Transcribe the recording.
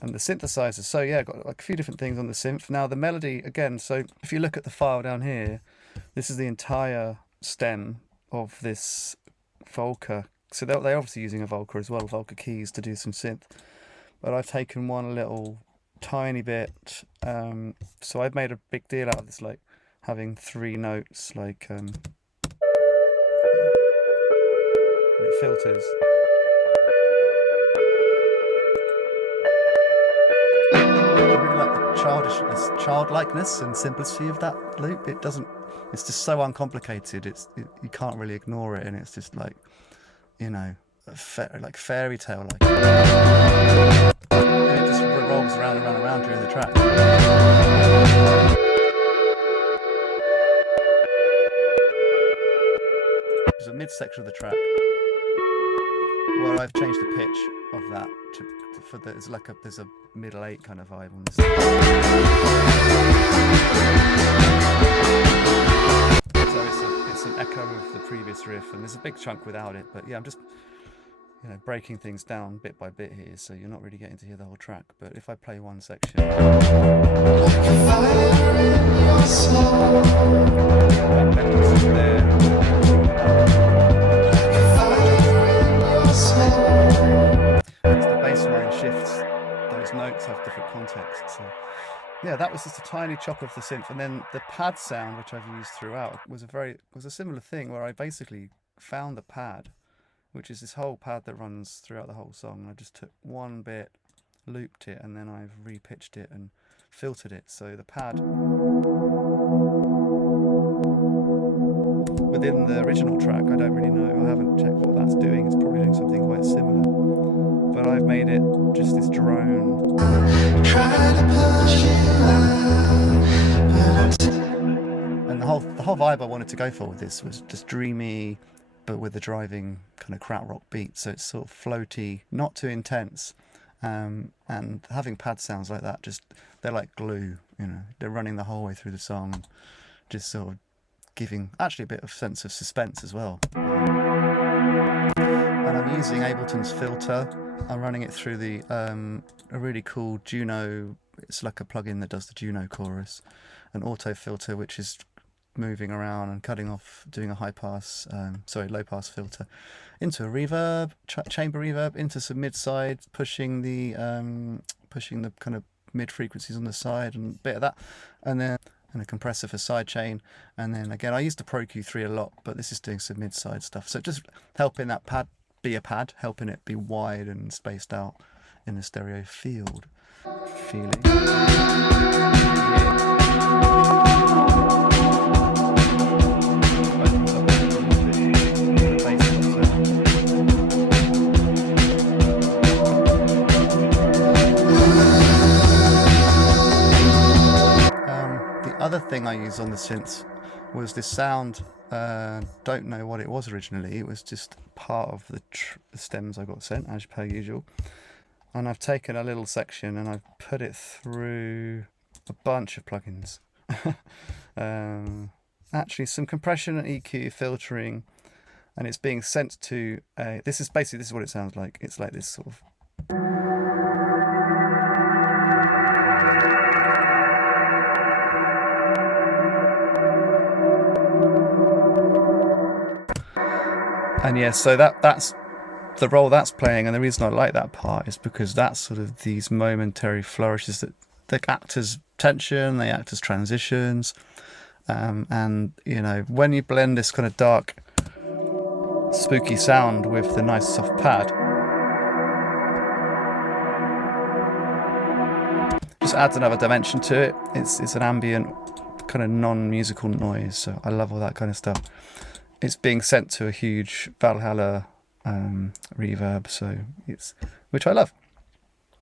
and the synthesizer. So yeah, got like a few different things on the synth. Now the melody again. So if you look at the file down here, this is the entire stem of this Volca. So they're obviously using a Volca as well, Volca keys to do some synth. But I've taken one little tiny bit. So I've made a big deal out of this, like having 3 notes, like it filters. I really like the childlikeness and simplicity of that loop. It doesn't. It's just so uncomplicated. You can't really ignore it, and it's just like, you know, like fairy tale like. It just revolves around and around and around during the track. There's a mid-section of the track where I've changed the pitch of that there's a middle 8 kind of vibe on this. So it's an echo of the previous riff, and there's a big chunk without it. But yeah, I'm just, you know, breaking things down bit by bit here, so you're not really getting to hear the whole track. But if I play one section, as the bass line shifts, those notes have different contexts. So yeah, that was just a tiny chop of the synth, and then the pad sound, which I've used throughout, was a similar thing where I basically found the pad, which is this whole pad that runs throughout the whole song. I just took one bit, looped it, and then I've repitched it and filtered it. So the pad within the original track, I don't really know. I haven't checked what that's doing. It's probably doing something quite similar. But I've made it just this drone. And the whole vibe I wanted to go for with this was just dreamy, but with a driving kind of krautrock beat. So it's sort of floaty, not too intense. And having pad sounds like that, they're like glue, you know. They're running the whole way through the song, just sort of giving actually a bit of sense of suspense as well. And I'm using Ableton's filter. I'm running it through a really cool Juno. It's like a plugin that does the Juno chorus, an auto filter which is moving around and cutting off, doing a low pass filter into a reverb, chamber reverb, into some mid side, pushing the kind of mid frequencies on the side and a bit of that, and then a compressor for sidechain. And then again, I used the Pro Q3 a lot, but this is doing some mid side stuff. So just helping that pad be a pad, helping it be wide and spaced out in the stereo field feeling. The other thing I used on the synths was this sound. Don't know what it was originally. It was just part of the stems I got sent, as per usual. And I've taken a little section and I've put it through a bunch of plugins. Actually, some compression and EQ, filtering, and it's being sent to this is what it sounds like. It's like this sort of. And yeah, so that's the role that's playing, and the reason I like that part is because that's sort of these momentary flourishes that they act as tension, they act as transitions, and you know, when you blend this kind of dark, spooky sound with the nice soft pad, just adds another dimension to it. It's an ambient kind of non-musical noise, so I love all that kind of stuff. It's being sent to a huge Valhalla reverb, which I love.